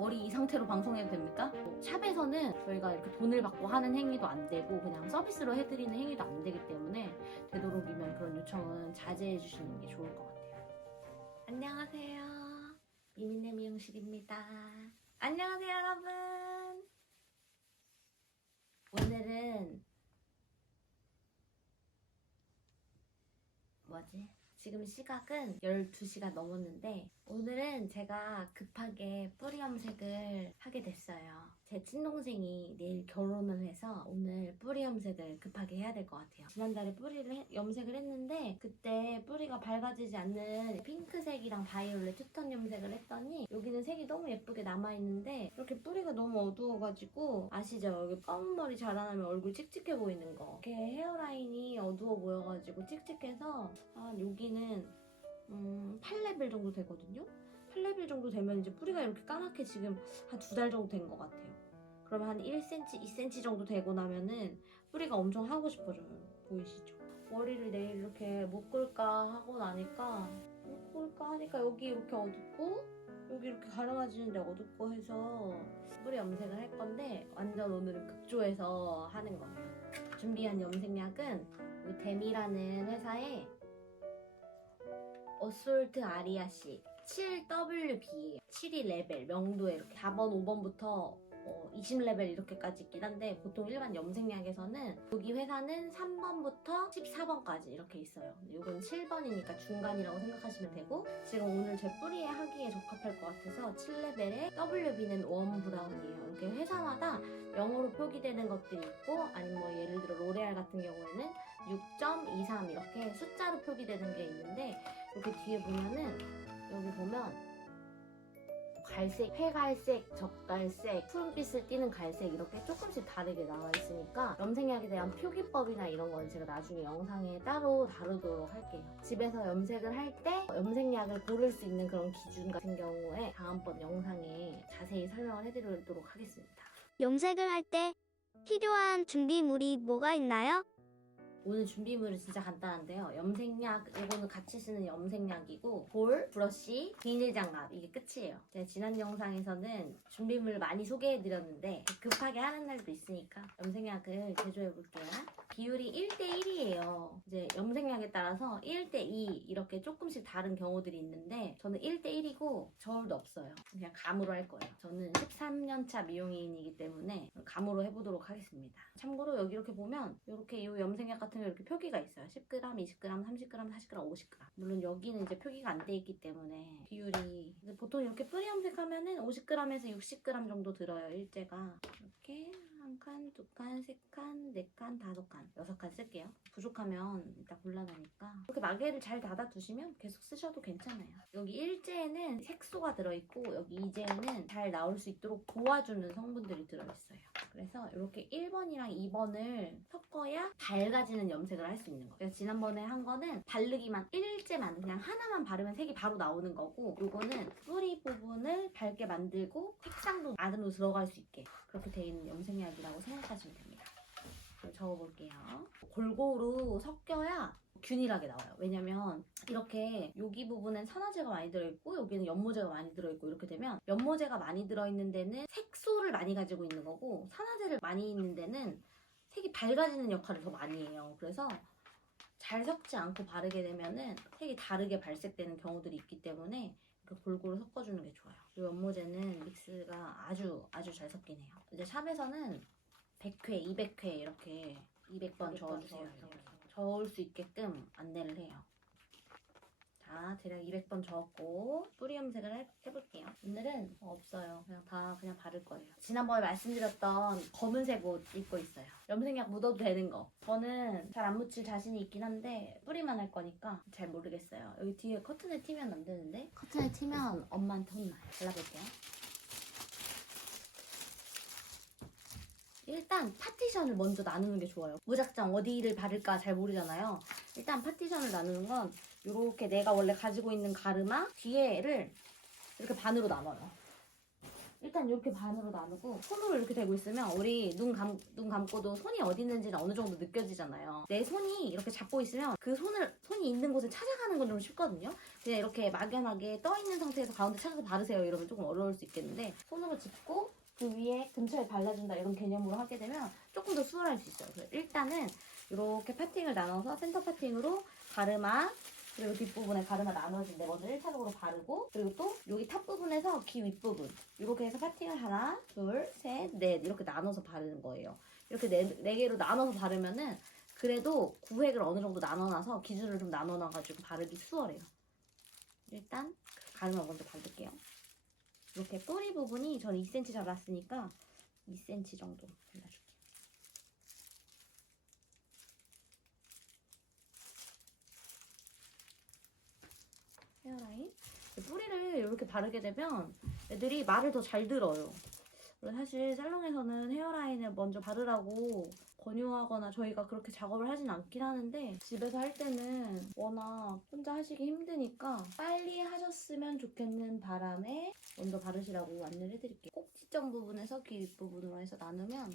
머리 이 상태로 방송해도 됩니까? 샵에서는 저희가 이렇게 돈을 받고 하는 행위도 안 되고 그냥 서비스로 해드리는 행위도 안 되기 때문에 되도록이면 그런 요청은 자제해 주시는 게 좋을 것 같아요. 안녕하세요. 이민네 미용실입니다. 안녕하세요, 여러분. 오늘은 지금 시각은 12시가 넘었는데 오늘은 제가 급하게 뿌리 염색을 하게 됐어요. 제 친동생이 내일 결혼을 해서 오늘 뿌리 염색을 급하게 해야 될 것 같아요. 지난달에 뿌리를 염색을 했는데 그때 뿌리가 밝아지지 않는 핑크색이랑 바이올렛 투톤 염색을 했더니 여기는 색이 너무 예쁘게 남아있는데 이렇게 뿌리가 너무 어두워가지고 아시죠? 여기 검은 머리 자라나면 얼굴 칙칙해 보이는 거. 이렇게 헤어라인이 어두워 보여가지고 칙칙해서 여기는 8레벨 정도 되거든요? 8레벨 정도 되면 이제 뿌리가 이렇게 까맣게 지금 한 2달 정도 된 것 같아요. 그러면 한 1cm, 2cm 정도 되고 나면은 뿌리가 엄청 하고 싶어져요. 보이시죠? 머리를 내일 이렇게 묶을까 하고 나니까 묶을까 하니까 여기 이렇게 어둡고 여기 이렇게 가려가지는데 어둡고 해서 뿌리 염색을 할 건데 완전 오늘은 급조해서 하는 거예요. 준비한 염색약은 데미라는 회사의 어솔트 아리아씨 7WB예요. 7이 레벨, 명도에 이렇게 4번, 5번부터 20레벨 이렇게까지 있긴 한데 보통 일반 염색약에서는 여기 회사는 3번부터 14번까지 이렇게 있어요. 이건 7번이니까 중간이라고 생각하시면 되고 지금 오늘 제 뿌리에 하기에 적합할 것 같아서 7레벨의 WB는 웜 브라운이에요. 이렇게 회사마다 영어로 표기되는 것들이 있고 아니면 뭐 예를 들어 로레알 같은 경우에는 6.23 이렇게 숫자로 표기되는 게 있는데 이렇게 뒤에 보면은 여기 보면 갈색, 회갈색, 적갈색, 푸른빛을 띠는 갈색 이렇게 조금씩 다르게 나와 있으니까 염색약에 대한 표기법이나 이런 건 제가 나중에 영상에 따로 다루도록 할게요. 집에서 염색을 할 때 염색약을 고를 수 있는 그런 기준 같은 경우에 다음번 영상에 자세히 설명을 해드리도록 하겠습니다. 염색을 할 때 필요한 준비물이 뭐가 있나요? 오늘 준비물은 진짜 간단한데요. 염색약, 이거는 같이 쓰는 염색약이고 볼, 브러쉬, 비닐 장갑 이게 끝이에요. 제가 지난 영상에서는 준비물을 많이 소개해드렸는데 급하게 하는 날도 있으니까 염색약을 제조해볼게요. 비율이 1대1이에요. 이제 염색약에 따라서 1대2 이렇게 조금씩 다른 경우들이 있는데 저는 1대1이고 저울도 없어요. 그냥 감으로 할 거예요. 저는 13년차 미용인이기 때문에 감으로 해보도록 하겠습니다. 참고로 여기 이렇게 보면 이렇게 이 염색약 같은 거 이렇게 표기가 있어요. 10g, 20g, 30g, 40g, 50g. 물론 여기는 이제 표기가 안 돼 있기 때문에 비율이 보통 이렇게 뿌리 염색하면은 50g에서 60g 정도 들어요. 일제가 이렇게 한 칸, 두 칸, 세 칸, 네 칸, 다섯 칸, 6칸 쓸게요. 부족하면 이따 곤란하니까 이렇게 마개를 잘 닫아두시면 계속 쓰셔도 괜찮아요. 여기 일제에는 색소가 들어있고 여기 이제에는 잘 나올 수 있도록 도와주는 성분들이 들어있어요. 그래서 이렇게 1번이랑 2번을 섞어야 밝아지는 염색을 할 수 있는 거예요. 그래서 지난번에 한 거는 바르기만 1일째만 그냥 하나만 바르면 색이 바로 나오는 거고 이거는 뿌리 부분을 밝게 만들고 색상도 안으로 들어갈 수 있게 그렇게 돼 있는 염색약이라고 생각하시면 됩니다. 적어볼게요. 골고루 섞여야 균일하게 나와요. 왜냐면 이렇게 여기 부분엔 산화제가 많이 들어있고 여기는 연모제가 많이 들어있고 이렇게 되면 연모제가 많이 들어있는 데는 색소를 많이 가지고 있는 거고 산화제를 많이 있는 데는 색이 밝아지는 역할을 더 많이 해요. 그래서 잘 섞지 않고 바르게 되면은 색이 다르게 발색되는 경우들이 있기 때문에 이렇게 골고루 섞어주는 게 좋아요. 이 연모제는 믹스가 아주 잘 섞이네요. 이제 샵에서는 100회, 200회 이렇게 200번 저어주세요. 저을 수 있게끔 안내를 해요. 자, 대략 200번 저었고 뿌리 염색을 해볼게요. 오늘은 없어요. 그냥 바를 거예요. 지난번에 말씀드렸던 검은색 옷 입고 있어요. 염색약 묻어도 되는 거. 저는 잘 안 묻힐 자신이 있긴 한데 뿌리만 할 거니까 잘 모르겠어요. 여기 뒤에 커튼을 튀면 안 되는데 커튼을 튀면 엄마한테 혼나요. 발라볼게요. 일단 파티션을 먼저 나누는 게 좋아요. 무작정 어디를 바를까 잘 모르잖아요. 일단 파티션을 나누는 건 이렇게 내가 원래 가지고 있는 가르마 뒤에를 이렇게 반으로 나눠요. 일단 일단 이렇게 반으로 나누고 손으로 이렇게 대고 있으면 우리 눈 감고도 손이 어디 있는지는 어느 정도 느껴지잖아요. 내 손이 이렇게 잡고 있으면 그 손이 있는 곳을 찾아가는 건 좀 쉽거든요. 그냥 이렇게 막연하게 떠 있는 상태에서 가운데 찾아서 바르세요 이러면 조금 어려울 수 있겠는데 손으로 짚고 그 위에 근처에 발라준다 이런 개념으로 하게 되면 조금 더 수월할 수 있어요. 그래서 일단은 이렇게 파팅을 나눠서 센터 파팅으로 가르마 그리고 뒷부분에 가르마 나눠진데 먼저 1차적으로 바르고 그리고 또 여기 탑 부분에서 귀 윗부분 이렇게 해서 파팅을 하나 둘셋넷 이렇게 나눠서 바르는 거예요. 이렇게 네 개로 나눠서 바르면은 그래도 구획을 어느 정도 나눠놔서 기준을 좀 나눠놔가지고 바르기 수월해요. 일단 가르마 먼저 바를게요. 이렇게 뿌리 부분이 저는 2cm 잘랐으니까 2cm 정도 발라줄게요. 헤어라인 뿌리를 이렇게 바르게 되면 애들이 말을 더 잘 들어요. 사실 살롱에서는 헤어라인을 먼저 바르라고 권유하거나 저희가 그렇게 작업을 하진 않긴 하는데 집에서 할 때는 워낙 혼자 하시기 힘드니까 빨리 하셨으면 좋겠는 바람에 먼저 바르시라고 안내를 해드릴게요. 꼭지점 부분에서 귀 윗부분으로 해서 나누면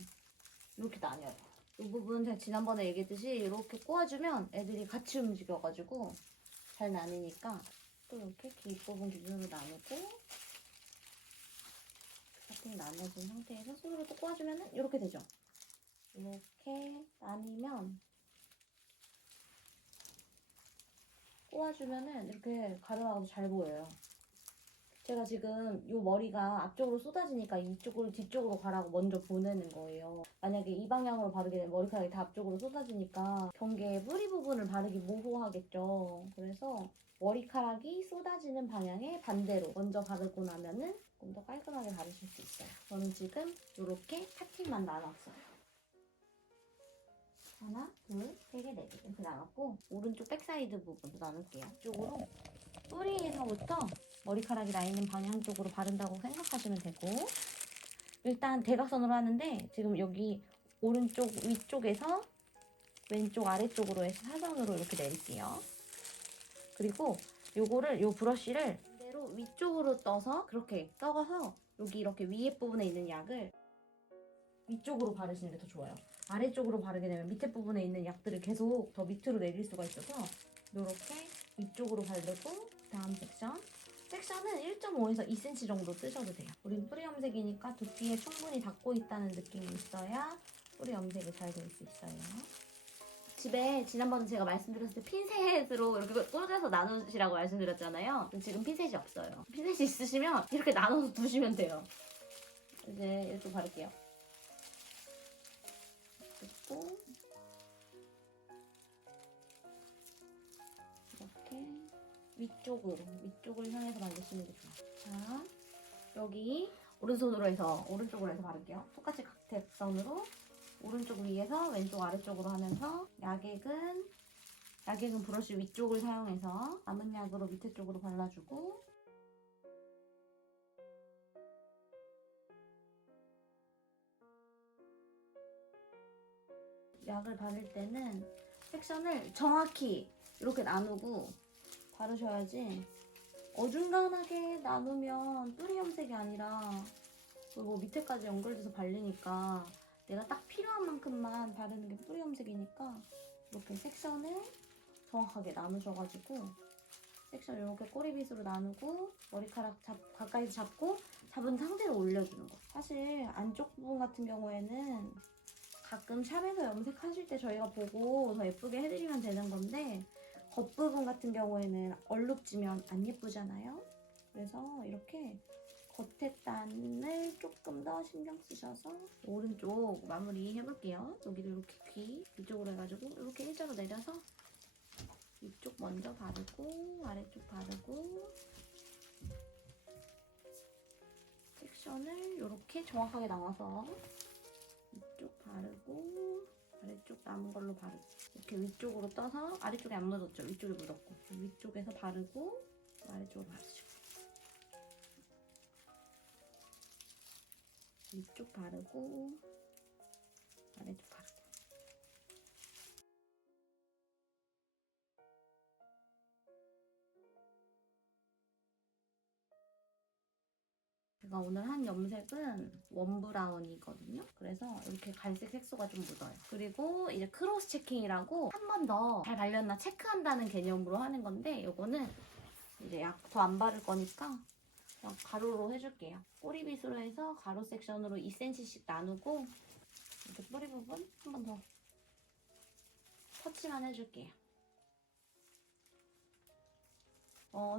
이렇게 나뉘어요. 이 부분 제가 지난번에 얘기했듯이 이렇게 꼬아주면 애들이 같이 움직여가지고 잘 나뉘니까 또 이렇게 귀 윗부분 기준으로 나누고 파팅이 나눠진 상태에서 손으로 또 꼬아주면 이렇게 되죠. 이렇게 나뉘면 꼬아주면은 이렇게 가르마가 잘 보여요. 제가 지금 이 머리가 앞쪽으로 쏟아지니까 이쪽으로 뒤쪽으로 가라고 먼저 보내는 거예요. 만약에 이 방향으로 바르게 되면 머리카락이 다 앞쪽으로 쏟아지니까 경계의 뿌리 부분을 바르기 모호하겠죠. 그래서 머리카락이 쏟아지는 방향에 반대로 먼저 바르고 나면은 좀 더 깔끔하게 바르실 수 있어요. 저는 지금 이렇게 파팅만 나눴어요. 하나, 둘, 세 개, 네 개 이렇게 나눴고 오른쪽 백사이드 부분도 나눌게요. 이쪽으로 뿌리에서부터 머리카락이 나 있는 방향 쪽으로 바른다고 생각하시면 되고 일단 대각선으로 하는데 지금 여기 오른쪽 위쪽에서 왼쪽 아래쪽으로 해서 사선으로 이렇게 내릴게요. 그리고 요 브러쉬를 그대로 위쪽으로 떠서 그렇게 떠서 여기 이렇게 위에 부분에 있는 약을 위쪽으로 바르시는 게 더 좋아요. 아래쪽으로 바르게 되면 밑에 부분에 있는 약들을 계속 더 밑으로 내릴 수가 있어서 이렇게 위쪽으로 바르고 다음 섹션은 1.5에서 2cm 정도 뜨셔도 돼요. 우린 뿌리 염색이니까 두피에 충분히 닿고 있다는 느낌이 있어야 뿌리 염색이 잘 될 수 있어요. 집에 지난번에 제가 말씀드렸을 때 핀셋으로 이렇게 꽂아서 나누시라고 말씀드렸잖아요. 지금 핀셋이 없어요. 핀셋이 있으시면 이렇게 나눠서 두시면 돼요. 이제 이렇게 바를게요. 그리고 이렇게 위쪽을 향해서 만드시는 게 좋아요. 자, 여기 오른쪽으로 해서 바를게요. 똑같이 각택선으로 오른쪽 위에서 왼쪽 아래쪽으로 하면서 약액은 브러쉬 위쪽을 사용해서 남은 약으로 밑에 쪽으로 발라주고 약을 바를 때는 섹션을 정확히 이렇게 나누고 바르셔야지 어중간하게 나누면 뿌리 염색이 아니라 뭐 밑에까지 연결돼서 발리니까 내가 딱 필요한 만큼만 바르는 게 뿌리 염색이니까 이렇게 섹션을 정확하게 나누셔가지고 섹션 이렇게 꼬리빗으로 나누고 머리카락 가까이서 잡고 잡은 상태로 올려주는 거. 사실 안쪽 부분 같은 경우에는 가끔 샵에서 염색하실 때 저희가 보고 더 예쁘게 해드리면 되는 건데 겉부분 같은 경우에는 얼룩지면 안 예쁘잖아요. 그래서 이렇게 겉에 단을 조금 더 신경 쓰셔서 오른쪽 마무리 해볼게요. 여기도 이렇게 귀 위쪽으로 해가지고 이렇게 일자로 내려서 위쪽 먼저 바르고 아래쪽 바르고 섹션을 이렇게 정확하게 나와서 위쪽 바르고 아래쪽 남은 걸로 바르고 이렇게 위쪽으로 떠서 아래쪽에 안 묻었죠? 위쪽에 묻었고 위쪽에서 바르고 아래쪽으로 바르시고 위쪽 바르고 아래쪽 바르고 제가 오늘 한 염색은 원 브라운이거든요. 그래서 이렇게 갈색 색소가 좀 묻어요. 그리고 이제 크로스 체킹이라고 한 번 더 잘 발렸나 체크한다는 개념으로 하는 건데 이거는 이제 약 더 안 바를 거니까 그냥 가로로 해줄게요. 꼬리빗으로 해서 가로 섹션으로 2cm씩 나누고 이렇게 뿌리 부분 한 번 더 터치만 해줄게요.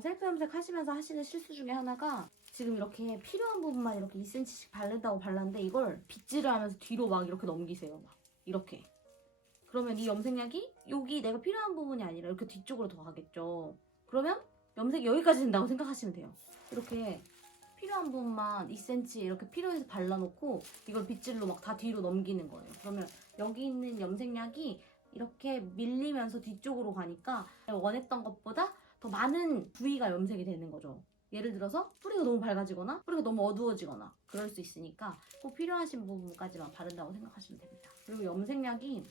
셀프 염색 하시면서 하시는 실수 중에 하나가 지금 이렇게 필요한 부분만 이렇게 2cm씩 바른다고 발랐는데 이걸 빗질을 하면서 뒤로 막 이렇게 넘기세요. 막 이렇게. 그러면 이 염색약이 여기 내가 필요한 부분이 아니라 이렇게 뒤쪽으로 더 가겠죠. 그러면 염색이 여기까지 된다고 생각하시면 돼요. 이렇게 필요한 부분만 2cm 이렇게 필요해서 발라놓고 이걸 빗질로 막 다 뒤로 넘기는 거예요. 그러면 여기 있는 염색약이 이렇게 밀리면서 뒤쪽으로 가니까 원했던 것보다 더 많은 부위가 염색이 되는 거죠. 예를 들어서 뿌리가 너무 밝아지거나 뿌리가 너무 어두워지거나 그럴 수 있으니까 꼭 필요하신 부분까지만 바른다고 생각하시면 됩니다. 그리고 염색약이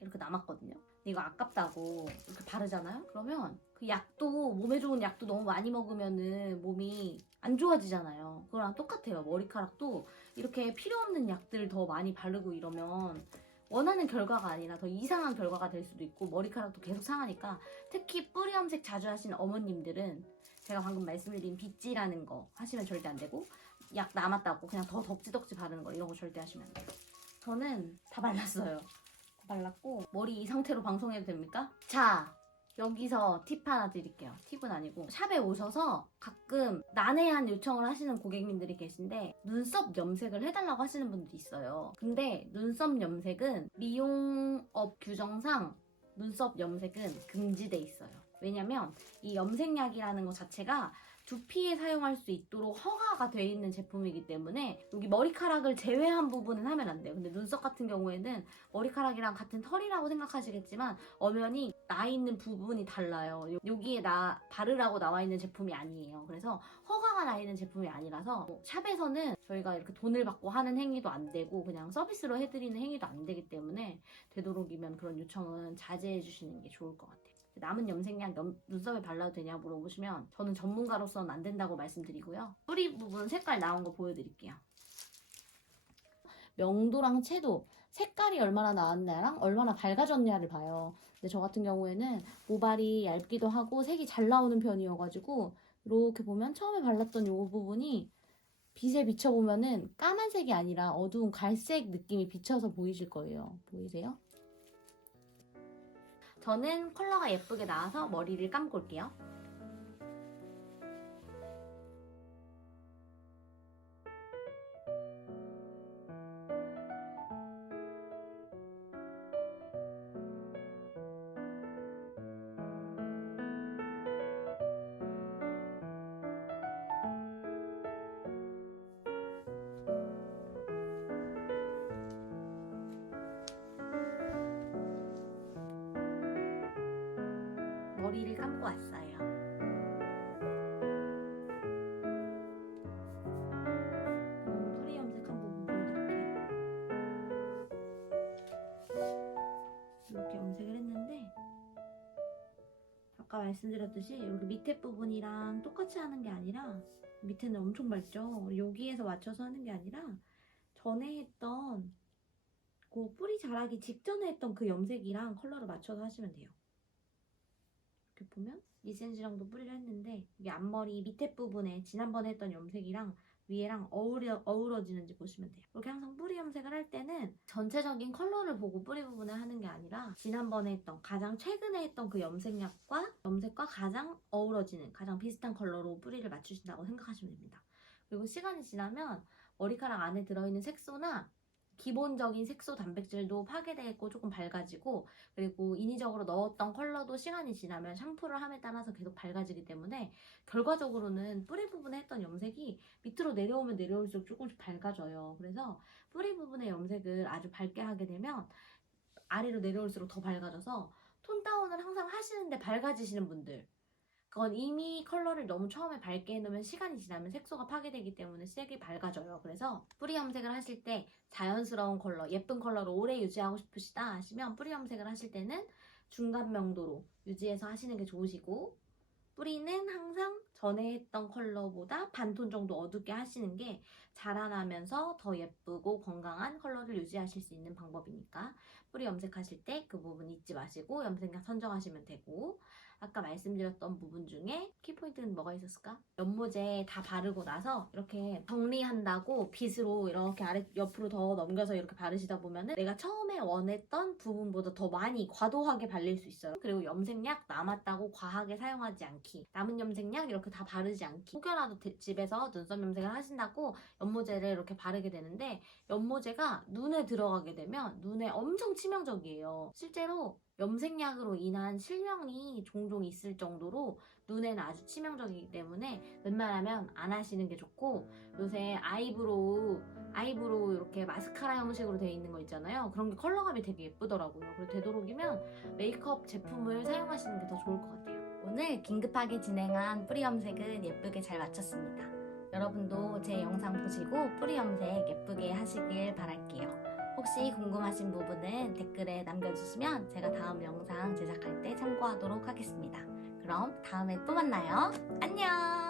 이렇게 남았거든요. 이거 아깝다고 이렇게 바르잖아요? 그러면 그 약도 몸에 좋은 약도 너무 많이 먹으면은 몸이 안 좋아지잖아요. 그거랑 똑같아요. 머리카락도 이렇게 필요 없는 약들 더 많이 바르고 이러면 원하는 결과가 아니라 더 이상한 결과가 될 수도 있고 머리카락도 계속 상하니까 특히 뿌리 염색 자주 하시는 어머님들은 제가 방금 말씀드린 빗질하는 거 하시면 절대 안 되고 약 남았다고 그냥 더 덕지덕지 바르는 거 이런 거 절대 하시면 안 돼요. 저는 다 발랐어요. 다 발랐고 머리 이 상태로 방송해도 됩니까? 자, 여기서 팁 하나 드릴게요. 팁은 아니고 샵에 오셔서 가끔 난해한 요청을 하시는 고객님들이 계신데 눈썹 염색을 해달라고 하시는 분들이 있어요. 근데 눈썹 염색은 미용업 규정상 눈썹 염색은 금지돼 있어요. 왜냐면 이 염색약이라는 것 자체가 두피에 사용할 수 있도록 허가가 돼 있는 제품이기 때문에 여기 머리카락을 제외한 부분은 하면 안 돼요. 근데 눈썹 같은 경우에는 머리카락이랑 같은 털이라고 생각하시겠지만 엄연히 나 있는 부분이 달라요. 여기에 바르라고 나와 있는 제품이 아니에요. 그래서 허가가 나 있는 제품이 아니라서 샵에서는 저희가 이렇게 돈을 받고 하는 행위도 안 되고 그냥 서비스로 해드리는 행위도 안 되기 때문에 되도록이면 그런 요청은 자제해 주시는 게 좋을 것 같아요. 남은 염색약 눈썹에 발라도 되냐 물어보시면 저는 전문가로서는 안 된다고 말씀드리고요. 뿌리 부분 색깔 나온 거 보여드릴게요. 명도랑 채도, 색깔이 얼마나 나왔냐랑 얼마나 밝아졌냐를 봐요. 근데 저 같은 경우에는 모발이 얇기도 하고 색이 잘 나오는 편이어가지고 이렇게 보면 처음에 발랐던 이 부분이 빛에 비춰보면은 까만색이 아니라 어두운 갈색 느낌이 비쳐서 보이실 거예요. 보이세요? 저는 컬러가 예쁘게 나와서 머리를 감고 올게요. 머리를 감고 왔어요. 뿌리 염색한 부분 보여드릴게요. 이렇게 염색을 했는데 아까 말씀드렸듯이 여기 밑에 부분이랑 똑같이 하는 게 아니라 밑에는 엄청 밝죠? 여기에서 맞춰서 하는 게 아니라 전에 했던 그 뿌리 자라기 직전에 했던 그 염색이랑 컬러를 맞춰서 하시면 돼요. 이렇게 보면 2cm 정도 뿌리를 했는데 이게 앞머리 밑에 부분에 지난번에 했던 염색이랑 위에랑 어우러지는지 보시면 돼요. 이렇게 항상 뿌리 염색을 할 때는 전체적인 컬러를 보고 뿌리 부분을 하는 게 아니라 지난번에 했던 가장 최근에 했던 그 염색과 가장 어우러지는 가장 비슷한 컬러로 뿌리를 맞추신다고 생각하시면 됩니다. 그리고 시간이 지나면 머리카락 안에 들어있는 색소나 기본적인 색소 단백질도 파괴되고 조금 밝아지고 그리고 인위적으로 넣었던 컬러도 시간이 지나면 샴푸를 함에 따라서 계속 밝아지기 때문에 결과적으로는 뿌리 부분에 했던 염색이 밑으로 내려오면 내려올수록 조금씩 밝아져요. 그래서 뿌리 부분의 염색을 아주 밝게 하게 되면 아래로 내려올수록 더 밝아져서 톤 다운을 항상 하시는데 밝아지시는 분들 그건 이미 컬러를 너무 처음에 밝게 해놓으면 시간이 지나면 색소가 파괴되기 때문에 색이 밝아져요. 그래서 뿌리 염색을 하실 때 자연스러운 컬러, 예쁜 컬러로 오래 유지하고 싶으시다 하시면 뿌리 염색을 하실 때는 중간 명도로 유지해서 하시는 게 좋으시고 뿌리는 항상 전에 했던 컬러보다 반톤 정도 어둡게 하시는 게 자라나면서 더 예쁘고 건강한 컬러를 유지하실 수 있는 방법이니까 뿌리 염색하실 때 그 부분 잊지 마시고 염색약 선정하시면 되고, 아까 말씀드렸던 부분 중에 키포인트는 뭐가 있었을까? 연모제 다 바르고 나서 이렇게 정리한다고 빗으로 이렇게 아래 옆으로 더 넘겨서 이렇게 바르시다 보면은 내가 처음에 원했던 부분보다 더 많이 과도하게 발릴 수 있어요. 그리고 염색약 남았다고 과하게 사용하지 않기, 남은 염색약 이렇게 다 바르지 않기. 혹여라도 집에서 눈썹 염색을 하신다고 연모제를 이렇게 바르게 되는데, 연모제가 눈에 들어가게 되면 눈에 엄청 치명적이에요. 실제로 염색약으로 인한 실명이 종종 있을 정도로 눈에는 아주 치명적이기 때문에 웬만하면 안 하시는 게 좋고, 요새 아이브로우 이렇게 마스카라 형식으로 되어 있는 거 있잖아요. 그런 게 컬러감이 되게 예쁘더라고요. 그리고 되도록이면 메이크업 제품을 사용하시는 게 더 좋을 것 같아요. 오늘 긴급하게 진행한 뿌리 염색은 예쁘게 잘 마쳤습니다. 여러분도 제 영상 보시고 뿌리 염색 예쁘게 하시길 바랄게요. 혹시 궁금하신 부분은 댓글에 남겨주시면 제가 다음 영상 제작할 때 참고하도록 하겠습니다. 그럼 다음에 또 만나요. 안녕!